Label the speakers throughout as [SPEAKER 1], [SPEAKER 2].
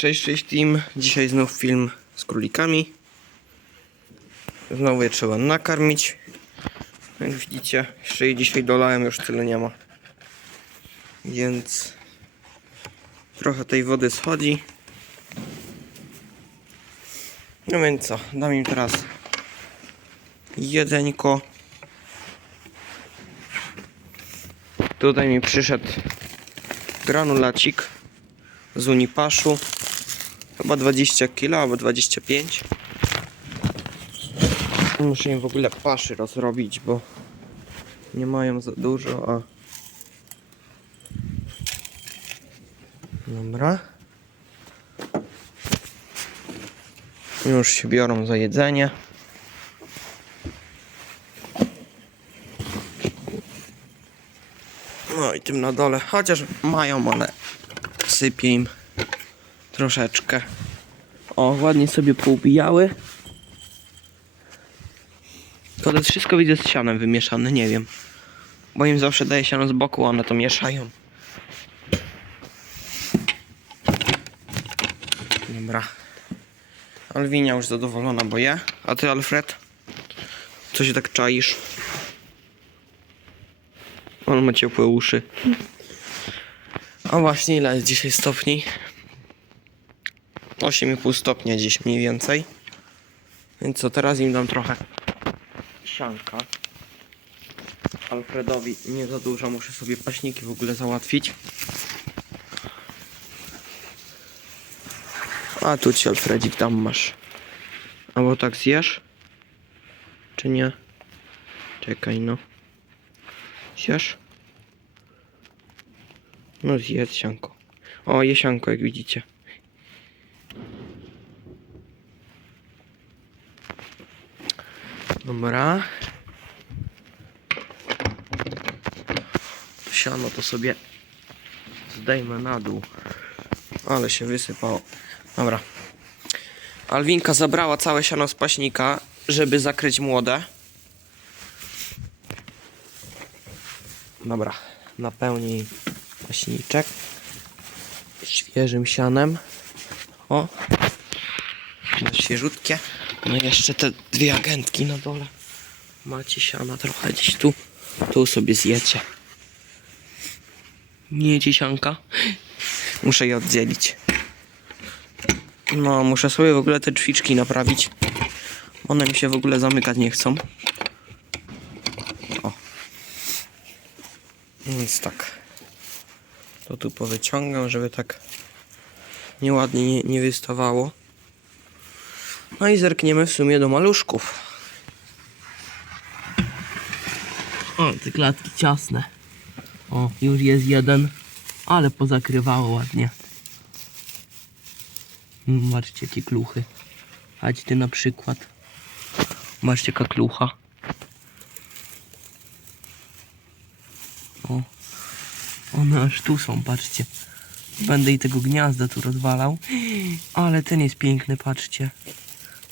[SPEAKER 1] Cześć, cześć team. Dzisiaj znów film z królikami. Znowu je trzeba nakarmić. Jak widzicie, jeszcze jej dzisiaj dolałem, już tyle nie ma. Więc trochę tej wody schodzi. No więc co, dam im teraz jedzeńko. Tutaj mi przyszedł granulacik z Unipaszu. Chyba 20 kg albo 25. Muszę im w ogóle paszy rozrobić, bo nie mają za dużo, a... Dobra. Już się biorą za jedzenie. No i tym na dole, chociaż mają, ale sypię im troszeczkę. O, ładnie sobie poubijały. To jest wszystko widzę z sianem wymieszane, nie wiem. Bo im zawsze daje siano z boku, a one to mieszają. Dobra. Alwinia już zadowolona, bo je. A ty, Alfred? Co się tak czaisz? On ma ciepłe uszy. A właśnie, ile jest dzisiaj stopni? 8,5 stopnia gdzieś mniej więcej. Więc co, teraz im dam trochę sianka. Alfredowi nie za dużo, muszę sobie paśniki w ogóle załatwić. A tu ci Alfredzik tam masz. Albo tak zjesz? Czy nie? Czekaj no. Zjesz? No zjedz sianko. O, jesianko jak widzicie. Dobra. Siano to sobie zdejmę na dół. Ale się wysypało. Dobra. Alwinka zabrała całe siano z paśnika, żeby zakryć młode. Dobra, napełnij paśniczek świeżym sianem. O, świeżutkie. No i jeszcze te dwie agentki na dole. Macie siana trochę gdzieś tu. Tu sobie zjecie. Nie jecie sianka? Muszę je oddzielić. No, muszę sobie w ogóle te drzwiczki naprawić. One mi się w ogóle zamykać nie chcą. O. Więc tak. To tu powyciągam, żeby tak nieładnie nie, nie wystawało. No i zerkniemy w sumie do maluszków. O, te klatki ciasne. O, już jest jeden, ale pozakrywało ładnie. Mm, Zobaczcie jakie kluchy. Chodź ty na przykład. Zobaczcie jaka klucha. O, one aż tu są, patrzcie. Będę i tego gniazda tu rozwalał. Ale ten jest piękny, patrzcie.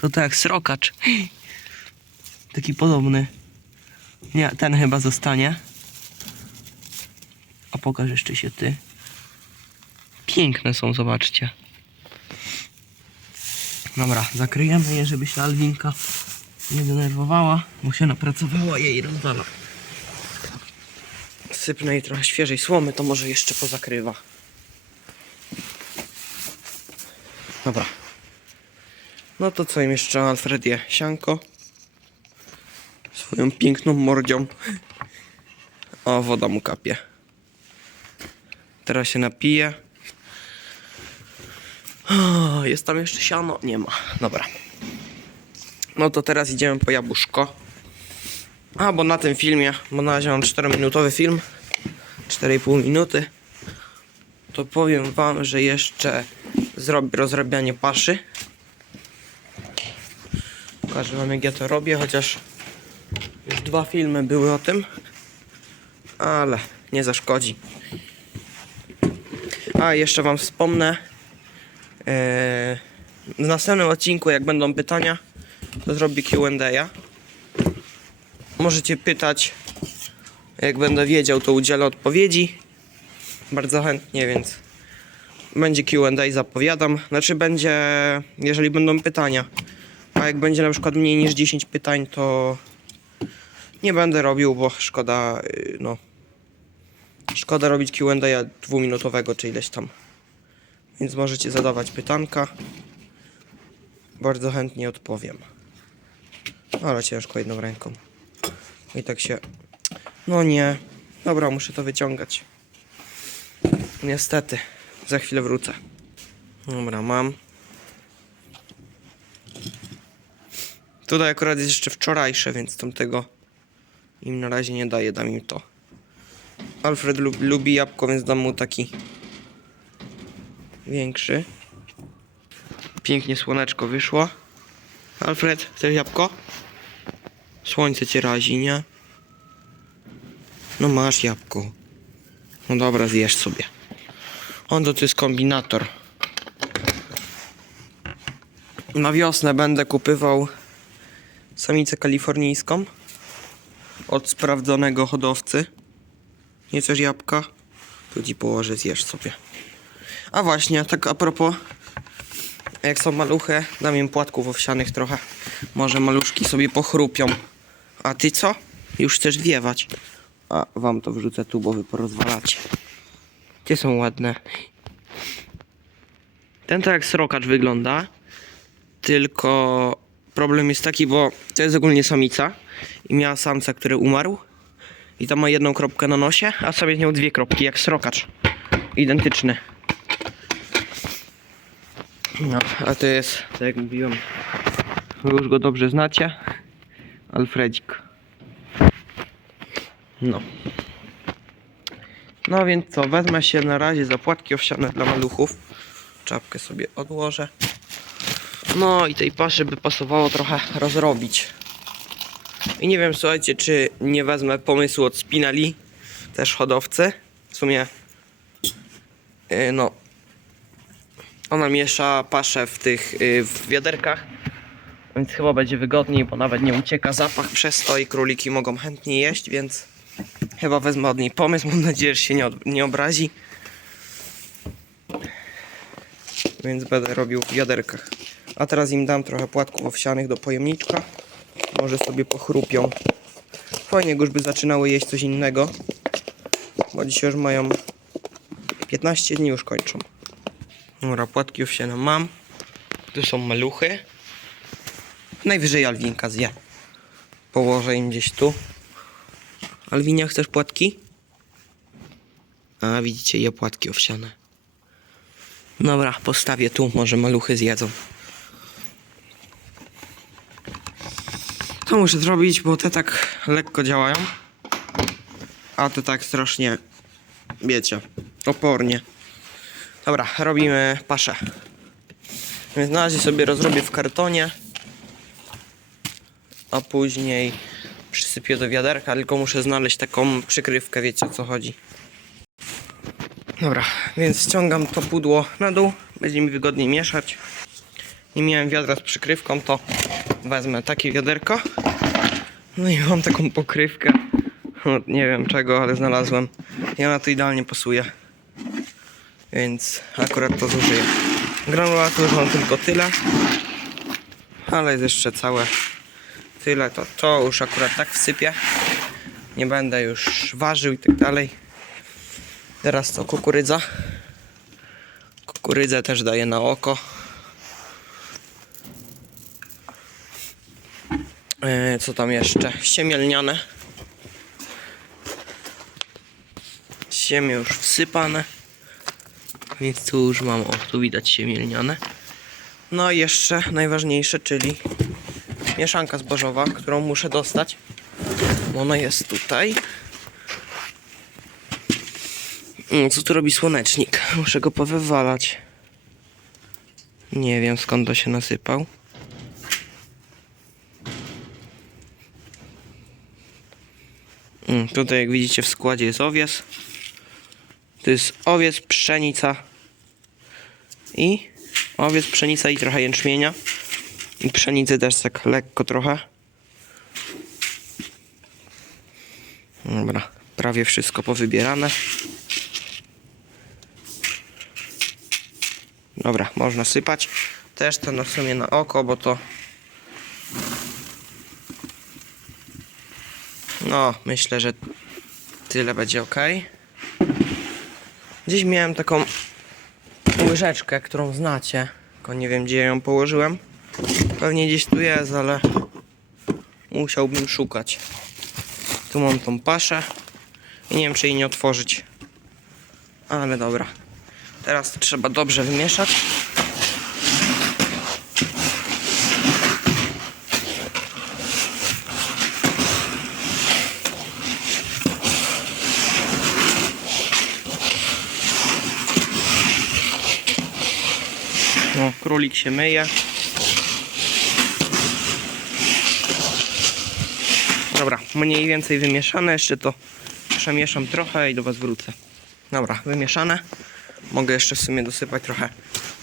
[SPEAKER 1] To tak srokacz. Taki podobny. Nie, ten chyba zostanie. A pokaż jeszcze się ty. Piękne są, zobaczcie. Dobra, zakryjemy je, żeby się Alwinka nie denerwowała, bo się napracowała jej rozwala. Sypnę jej trochę świeżej słomy, to może jeszcze pozakrywa. Dobra. No to co im jeszcze Alfred je? Sianko. Swoją piękną mordzią. O, woda mu kapie. Teraz się napije. O, Jest tam jeszcze siano? Nie ma. Dobra. No to teraz idziemy po jabłuszko. A, bo na tym filmie, bo na razie mam 4-minutowy film, 4,5 minuty, to powiem wam, że jeszcze zrobię rozrabianie paszy. Pokażę wam jak ja to robię, chociaż już dwa filmy były o tym, ale nie zaszkodzi. A jeszcze wam wspomnę, Eee, w następnym odcinku, jak będą pytania, to zrobię QA. Możecie pytać. Jak będę wiedział, to udzielę odpowiedzi. Bardzo chętnie, więc Będzie Q&A, zapowiadam. Znaczy będzie, jeżeli będą pytania. A jak będzie na przykład mniej niż 10 pytań, to nie będę robił, bo szkoda, y, no. Szkoda robić Q&A dwuminutowego czy ileś tam. Więc możecie zadawać pytanka. Bardzo chętnie odpowiem. Ale ciężko jedną ręką. I tak się... No nie. Dobra, muszę to wyciągać. Niestety. Za chwilę wrócę. Dobra, mam. Tutaj akurat jest jeszcze wczorajsze, więc tamtego im na razie nie daję, dam im to. Alfred lub, lubi jabłko, więc dam mu taki większy. Pięknie słoneczko wyszło. Alfred, chcesz jabłko? Słońce cię razi, nie? No masz jabłko. No dobra, zjesz sobie. On to, jest kombinator. Na wiosnę będę kupywał samicę kalifornijską od sprawdzonego hodowcy. Nie chcesz jabłka? Tu ci położę, zjesz sobie. A właśnie, tak a propos, jak są maluchy, dam im płatków owsianych trochę. Może maluszki sobie pochrupią. A ty co? Już chcesz wiewać. A wam to wrzucę tu, bo wy porozwalacie. Te są ładne. Ten to jak srokacz wygląda. Tylko problem jest taki, bo to jest ogólnie samica i miała samca, który umarł. I tam ma jedną kropkę na nosie, a sobie miał dwie kropki, jak srokacz. Identyczny. No, a to jest, tak jak mówiłem, wy już go dobrze znacie. Alfredzik. No. No więc co, wezmę się na razie za płatki owsiane dla maluchów. Czapkę sobie odłożę. No i tej paszy by pasowało trochę rozrobić. I nie wiem, słuchajcie, czy nie wezmę pomysłu od Spinali, też hodowcy. W sumie, yy, no, ona miesza paszę w tych yy, w wiaderkach, więc chyba będzie wygodniej, bo nawet nie ucieka zapach przez to i króliki mogą chętnie jeść, więc chyba wezmę od niej pomysł. Mam nadzieję, że się nie, od, nie obrazi. Więc będę robił w wiaderkach. A teraz im dam trochę płatków owsianych do pojemniczka. Może sobie pochrupią. Fajnie, już by zaczynały jeść coś innego. Bo dzisiaj już mają 15 dni już kończą. Dobra, płatki owsiane mam. Tu są maluchy. Najwyżej Alwinka zje. Położę im gdzieś tu. Alwinia, chcesz płatki? A, widzicie, je płatki owsiane. Dobra, postawię tu, może maluchy zjedzą. Muszę zrobić, bo te tak lekko działają. A te tak strasznie, wiecie, opornie. Dobra, robimy paszę. Więc na razie sobie rozrobię w kartonie. A później przysypię do wiaderka, tylko muszę znaleźć taką przykrywkę, wiecie o co chodzi. Dobra, więc ściągam to pudło na dół, będzie mi wygodniej mieszać. Nie miałem wiadra z przykrywką, to wezmę takie wiaderko. No i mam taką pokrywkę. No, nie wiem czego, ale znalazłem. I ona to idealnie pasuje. Więc akurat to zużyję. Granulatu już mam tylko tyle. Ale jest jeszcze całe tyle, to to już akurat tak wsypię. Nie będę już ważył i tak dalej. Teraz to kukurydza. Kukurydzę też daję na oko. E, co tam jeszcze? Siemielniane. Siemię już wsypane. Więc tu już mam, o tu widać siemielniane. No i jeszcze najważniejsze, czyli mieszanka zbożowa, którą muszę dostać. Ona jest tutaj. Mm, Co tu robi słonecznik? Muszę go powywalać. Nie wiem skąd to się nasypał. Tutaj jak widzicie w składzie jest owies. To jest owies, pszenica i owies, pszenica i trochę jęczmienia. I pszenicy też tak lekko trochę. Dobra, prawie wszystko powybierane. Dobra, można sypać. Też to na sumie na oko, bo to... No, myślę, że tyle będzie ok. Dziś miałem taką łyżeczkę, którą znacie. Tylko nie wiem, gdzie ją położyłem. Pewnie gdzieś tu jest, ale musiałbym szukać. Tu mam tą paszę i nie wiem, czy jej nie otworzyć. Ale dobra. Teraz trzeba dobrze wymieszać. Królik się myje. Dobra, mniej więcej wymieszane, jeszcze to przemieszam trochę i do Was wrócę. Dobra, wymieszane. Mogę jeszcze w sumie dosypać trochę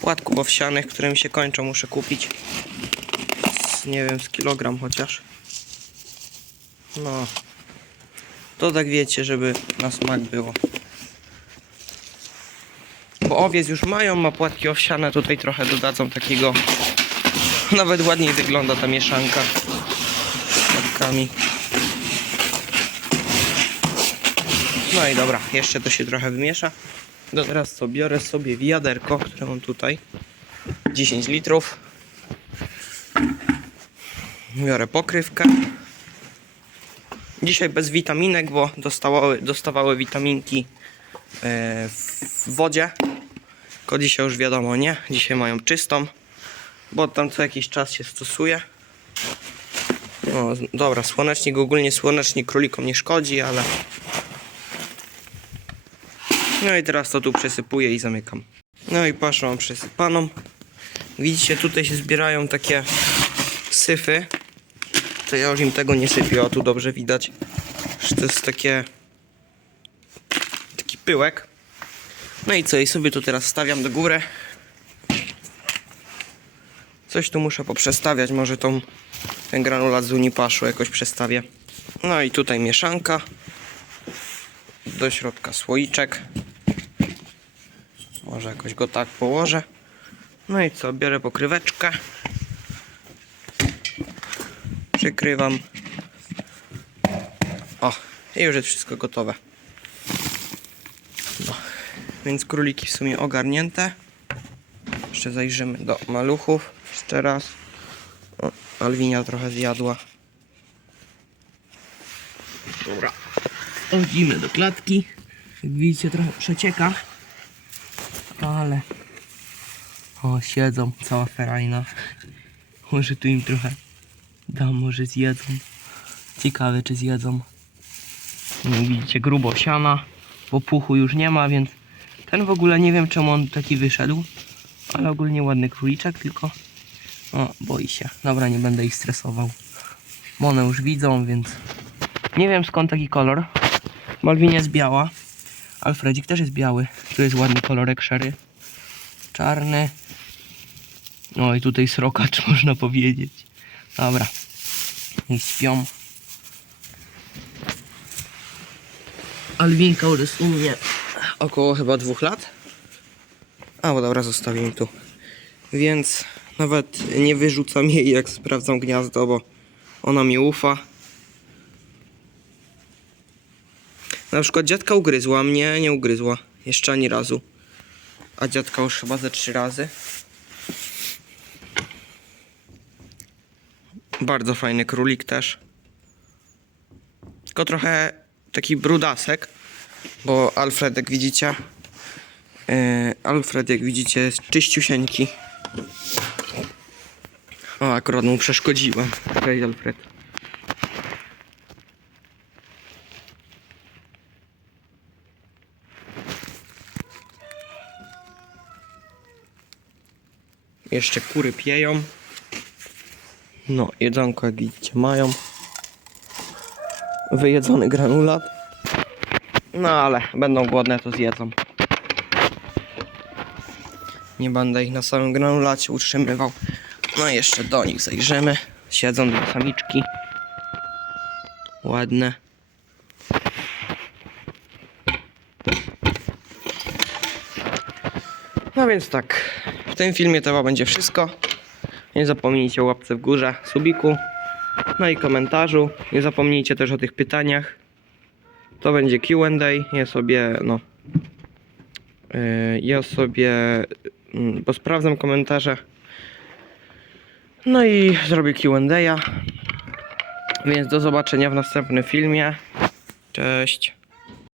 [SPEAKER 1] płatków owsianych, które mi się kończą, muszę kupić. Z, nie wiem, z kilogram chociaż. No. To tak wiecie, żeby na smak było. Bo owiec już mają, a płatki owsiane tutaj trochę dodadzą takiego... Nawet ładniej wygląda ta mieszanka z płatkami. No i dobra, jeszcze to się trochę wymiesza. No teraz co, biorę sobie wiaderko, które mam tutaj. 10 litrów. Biorę pokrywkę. Dzisiaj bez witaminek, bo dostawały, dostawały witaminki e, w wodzie. Tylko dzisiaj już wiadomo, nie. Dzisiaj mają czystą, bo tam co jakiś czas się stosuje. No, dobra, słonecznik, ogólnie słonecznik królikom nie szkodzi, ale no i teraz to tu przesypuję i zamykam. No i paszę mam przesypaną. Widzicie, tutaj się zbierają takie syfy. To ja już im tego nie sypię, o tu dobrze widać. Że to jest takie... Taki pyłek. No i co, i sobie tu teraz stawiam do góry. Coś tu muszę poprzestawiać, może tą, ten granulat z Unipaszu jakoś przestawię. No i tutaj mieszanka. Do środka słoiczek. Może jakoś go tak położę. No i co, biorę pokryweczkę. Przykrywam. O, i już jest wszystko gotowe. Więc króliki w sumie ogarnięte. Jeszcze zajrzymy do maluchów. Jeszcze raz. O, Alwinia trochę zjadła. Dobra. Wchodzimy do klatki. Jak widzicie, trochę przecieka. Ale. O, siedzą, cała ferajna. Może tu im trochę dam, może zjedzą. Ciekawe, czy zjedzą. Widzicie, grubo siana. Bo puchu już nie ma, więc ten w ogóle nie wiem, czemu on taki wyszedł. Ale ogólnie ładny króliczek, tylko. O, boi się. Dobra, nie będę ich stresował. Bo one już widzą, więc. Nie wiem skąd taki kolor. Malwinia jest biała. Alfredzik też jest biały. Tu jest ładny kolorek sherry. Czarny. No i tutaj srokacz można powiedzieć. Dobra. Niech śpią. Alwinka już jest u mnie około chyba dwóch lat. A, bo dobra, zostawię im tu. Więc nawet nie wyrzucam jej jak sprawdzam gniazdo, bo ona mi ufa. Na przykład dziadka ugryzła, mnie nie ugryzła. Jeszcze ani razu. A dziadka już chyba ze trzy razy. Bardzo fajny królik też. Tylko trochę taki brudasek. Bo Alfred, jak widzicie... Yy, Alfred, jak widzicie, jest czyściusieńki. O, akurat mu przeszkodziłem. Cześć, Alfred. Jeszcze kury pieją. No, jedzonko jak widzicie mają. Wyjedzony granulat. No ale będą głodne to zjedzą. Nie będę ich na samym granulacie utrzymywał. No jeszcze do nich zajrzymy. Siedzą dwie samiczki. Ładne. No więc tak. w tym filmie to będzie wszystko. Nie zapomnijcie o łapce w górze, subiku, no i komentarzu. Nie zapomnijcie też o tych pytaniach. To będzie Q&A. Ja sobie, no... Yy, ja sobie mm, posprawdzam komentarze. No i zrobię Q&A. Więc do zobaczenia w następnym filmie. Cześć.